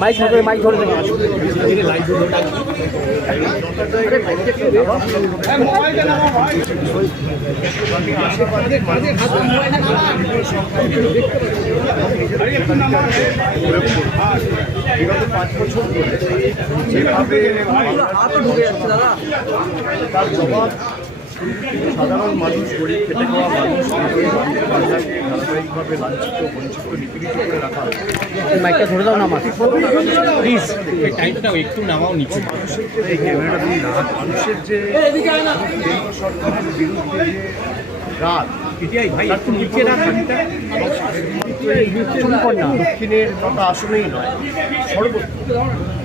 Mic ধরে mic ধরে বিগত 5 বছর ধরে যেভাবে তার জবাব সাধারণ মানুষ, গরিব খেটে খাওয়া মানুষ, মহিলাকে ধারাবাহিকভাবে লাঞ্ছিত, বঞ্চিত, নিপীড়িত করে রাখা মাইকটা ধরে দাও না আমার প্লিজ, একটু নামাও নিচে। মানুষের যে এই ক্যামেরাটা দিন না, মানুষের যে কেন্দ্র সরকারের বিরুদ্ধে যে রাত, দক্ষিণের 9টা আসনেই নয়, সর্বত্র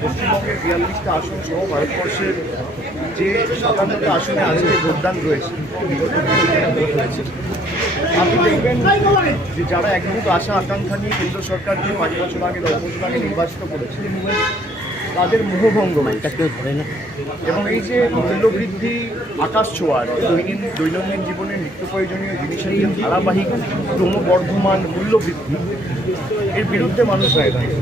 পশ্চিমবঙ্গের 42টা আসন সহ ভারতবর্ষের যে 57টা আসনে আজকে ভোটদান রয়েছে, আপনি দেখবেন যে যারা একমুখ আশা আকাঙ্ক্ষা নিয়ে কেন্দ্র সরকারকে 5 বছর আগে 10 বছর আগে নির্বাচিত করেছে, তাদের মোহভঙ্গ এবং এই যে মূল্যবৃদ্ধি আকাশ ছোঁয়ার, দৈনন্দিন জীবনের নিত্য প্রয়োজনীয় জিনিসের যে ধারাবাহিক ক্রমবর্ধমান মূল্যবৃদ্ধি, এর বিরুদ্ধে মানুষ রায় হিন্দি